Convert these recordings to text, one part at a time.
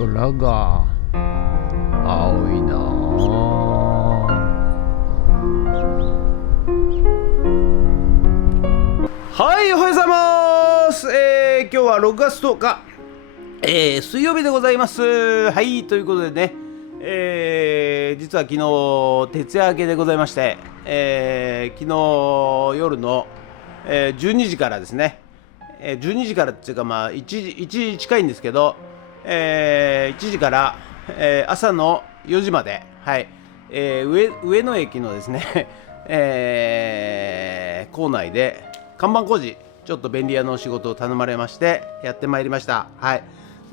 空が青いなはい、おはようございます。今日は6月10日、水曜日でございます。はい、ということでね、実は昨日徹夜明けでございまして、昨日夜の、12時からですね、12時からっていうか1時近いんですけど、1時から、朝の4時まで、はい、上野駅のですね、構内で看板工事、ちょっと便利屋の仕事を頼まれましてやってまいりました。はい、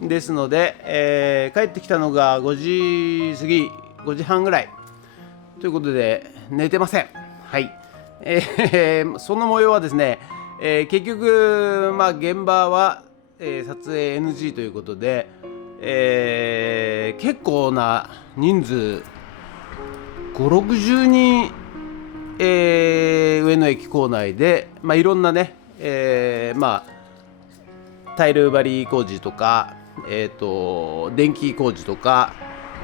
ですので、帰ってきたのが5時過ぎ、5時半ぐらいということで寝てません。はい、その模様はですね、結局、現場は、撮影 NG ということで、結構な人数5、60人、上野駅構内で、いろんなね、タイル張り工事とか、電気工事とか、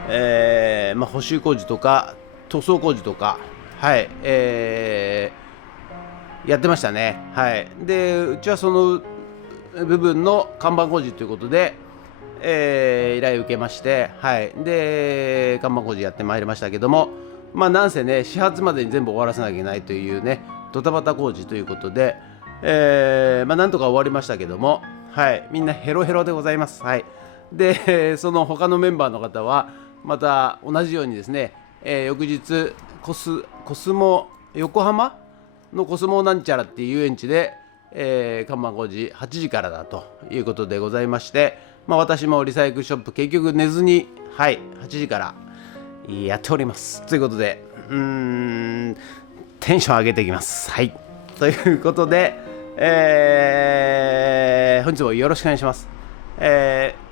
補修工事とか塗装工事とか、はい、やってましたね。はい、でうちはその部分の看板工事ということで、依頼を受けまして、はい、で看板工事やってまいりましたけども、なんせね、始発までに全部終わらせなきゃいけないというね、ドタバタ工事ということで、なんとか終わりましたけども、はい、みんなヘロヘロでございます。はい、でその他のメンバーの方はまた同じようにですね、翌日コスモ横浜のコスモなんちゃらっていう遊園地で、看板工事8時からだということでございまして、私もリサイクルショップ結局寝ずに、はい、8時からやっておりますということで、テンション上げていきます。はい、ということで、本日もよろしくお願いします。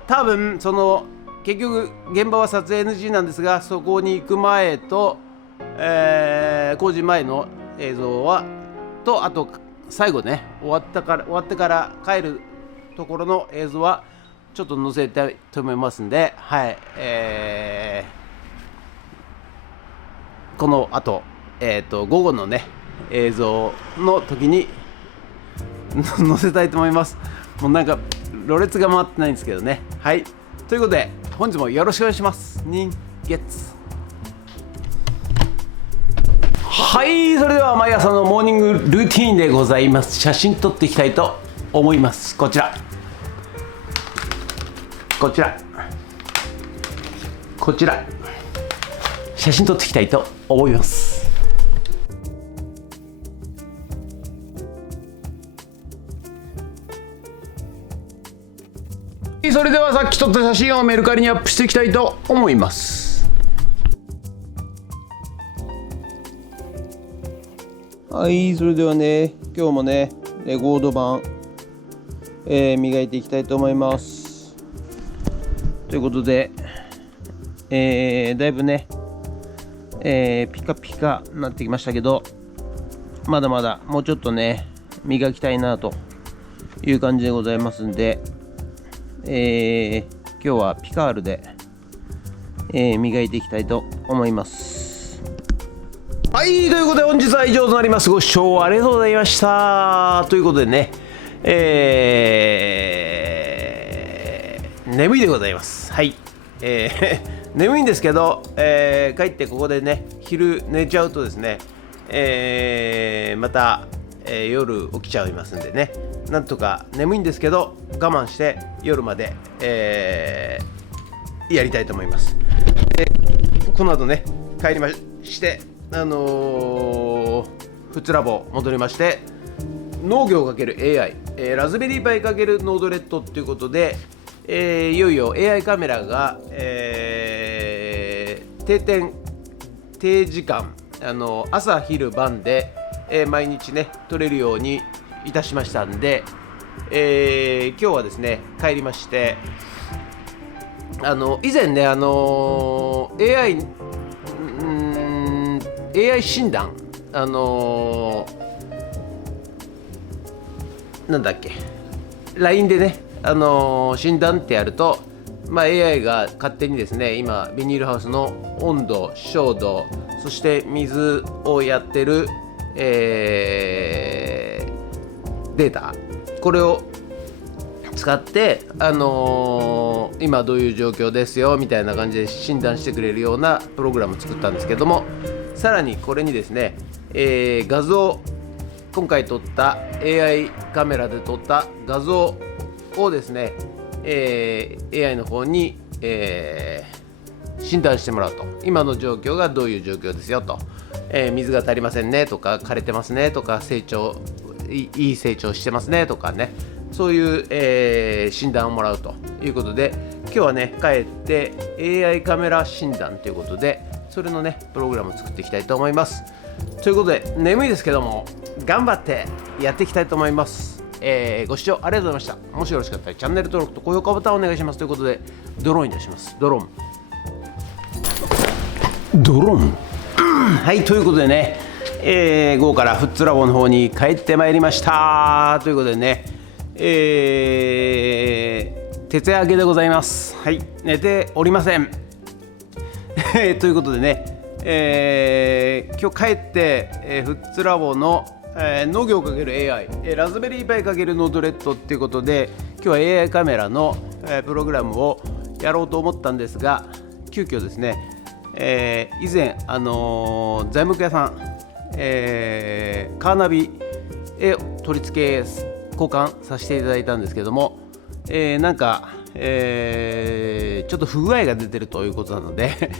多分その結局現場は撮影 NG なんですが、そこに行く前と、工事前の映像はと、あと最後ね、終わってから帰るところの映像はちょっと載せたいと思いますんで、はい、この後、午後のね映像の時に載せたいと思います。もうなんかろれつが回ってないんですけどね。はい、ということで本日もよろしくお願いします。人月。はい、それでは毎朝のモーニングルーティーンでございます。写真撮っていきたいと思います。こちら写真撮っていきたいと思います。それではさっき撮った写真をメルカリにアップしていきたいと思います。はい、それではね、今日もねレコード盤、磨いていきたいと思います。ということで、だいぶね、ピカピカになってきましたけど、まだまだもうちょっとね磨きたいなという感じでございますんで、今日はピカールで、磨いていきたいと思います。はい、ということで本日は以上となります。ご視聴ありがとうございました。ということでね、眠いでございます。はい、眠いんですけど、帰ってここでね昼寝ちゃうとですね、また、夜起きちゃいますんでね、なんとか眠いんですけど我慢して夜まで、やりたいと思います。この後ね帰りましてフツラボ戻りまして、農業×AI、ラズベリーパイ×ノードレッドということで、いよいよ AI カメラが、定時間、朝昼晩で、毎日ね撮れるようにいたしましたんで、今日はですね帰りまして、以前ねAI 診断、なんだっけ LINE でね、診断ってやると AI が勝手にですね、今ビニールハウスの温度、照度、そして水をやってる、データ、これを使って、今どういう状況ですよみたいな感じで診断してくれるようなプログラムを作ったんですけども、さらにこれにですね、画像、今回撮った AI カメラで撮った画像をですね、AI の方に、診断してもらうと、今の状況がどういう状況ですよと、水が足りませんねとか、枯れてますねとか、いい成長してますねとかね、そういう、診断をもらうということで、今日はね、帰って AI カメラ診断ということで、それのねプログラムを作っていきたいと思います。ということで、眠いですけども頑張ってやっていきたいと思います。ご視聴ありがとうございました。もしよろしかったらチャンネル登録と高評価ボタンをお願いします。ということで、ドローンいたします。ドローンはい、ということでね、午後からフッツラボの方に帰ってまいりましたということでね、徹夜明けでございます。はい、寝ておりませんということでね、今日帰って、フッツラボの、農業×AI、ラズベリーパイ×ノードレッドっていうことで、今日は AI カメラの、プログラムをやろうと思ったんですが、急遽ですね、以前、材木屋さん、カーナビへ取り付け交換させていただいたんですけども、なんか、ちょっと不具合が出てるということなので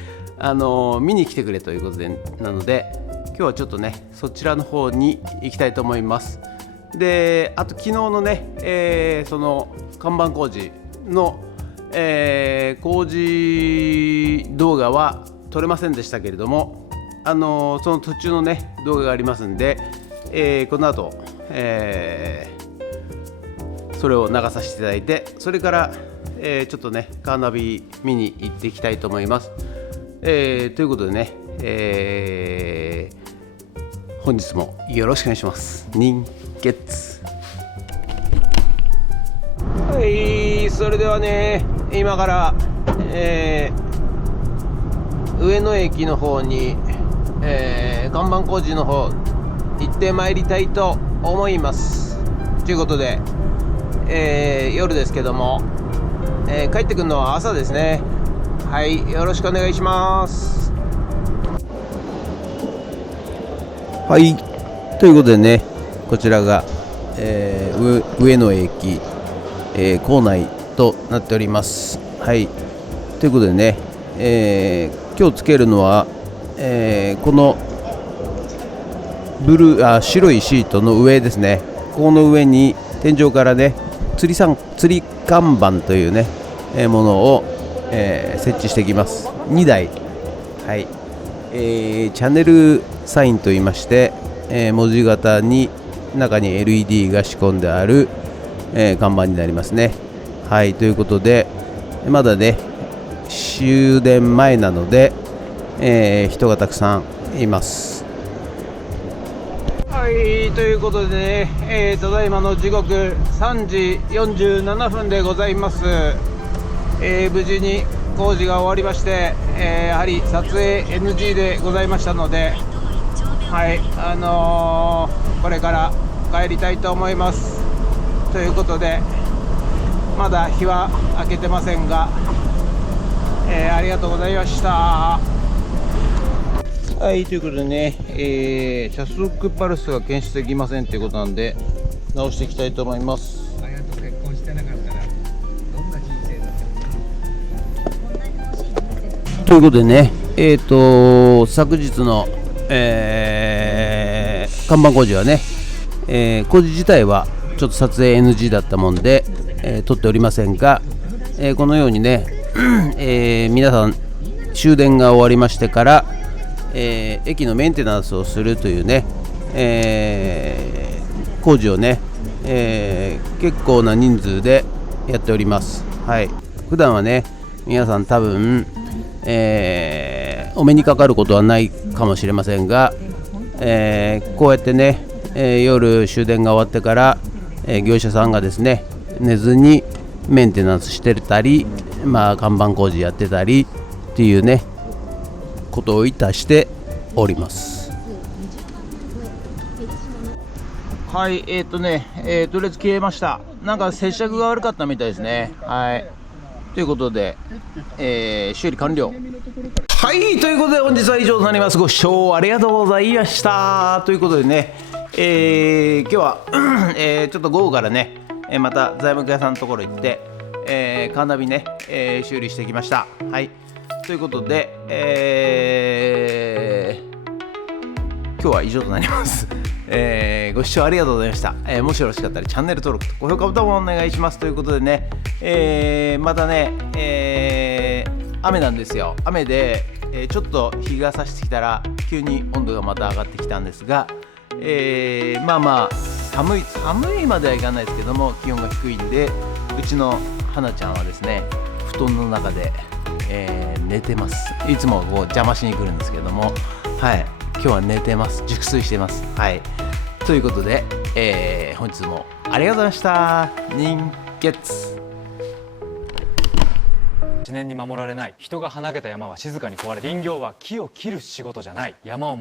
見に来てくれということでなので、今日はちょっとねそちらの方に行きたいと思います。で、あと昨日のね、その看板工事の、工事動画は撮れませんでしたけれども、その途中のね動画がありますんで、この後、それを流させていただいて、それからちょっとねカーナビ見に行っていきたいと思います。ということでね、本日もよろしくお願いします。人月。はい、それではね、今から、上野駅の方に、看板工事の方行ってまいりたいと思います。ということで、夜ですけども、帰ってくるのは朝ですね。はい、よろしくお願いします。はい、ということでね、こちらが、上野駅、構内となっております。はい、ということでね、今日つけるのは、この白いシートの上ですね。ここの上に天井からね吊り看板というね、ものを、設置していきます。2台、はい、チャンネルサインといいまして、文字型に中に LED が仕込んである、看板になりますね。はい、ということで、まだね終電前なので、人がたくさんいます。はい、ということでね、ただいまの時刻3時47分でございます。無事に工事が終わりまして、やはり撮影 NG でございましたので、はい、これから帰りたいと思います。ということで、まだ日は明けてませんが、ありがとうございました。はい、ということでね、車速パルスが検出できませんということなんで、直していきたいと思います。ありがとう。結婚してなかったらどんな人生だったの。ということでね、昨日の、看板工事はね、工事自体はちょっと撮影 NG だったもんで、撮っておりませんが、このようにね、皆さん終電が終わりましてから、駅のメンテナンスをするというね、工事をね、結構な人数でやっております。はい、普段はね皆さん多分、お目にかかることはないかもしれませんが、こうやってね、夜終電が終わってから、業者さんがですね寝ずに、メンテナンスしてたり、看板工事やってたりっていうねことをいたしております。はい、とりあえず消えました。なんか接触が悪かったみたいですね。はい、ということで、修理完了。はい、ということで本日は以上となります。ご視聴ありがとうございました。ということでね、今日は、ちょっと午後からね、また財務屋さんのところ行って、カーナビね、修理してきました。はい、ということで、今日は以上となります。ご視聴ありがとうございました。もしよろしかったらチャンネル登録と高評価ボタンをお願いします。ということでね、またね、雨なんですよ。雨で、ちょっと日が差してきたら急に温度がまた上がってきたんですが、寒いまではいかないですけども、気温が低いんで、うちの花ちゃんはですね、布団の中で、寝てます。いつもこう邪魔しに来るんですけども、はい、今日は寝てます。熟睡してます。はい、ということで、本日もありがとうございました。人月自然に守られない。人が離けた山は静かに壊れ、林業は木を切る仕事じゃない。山を守る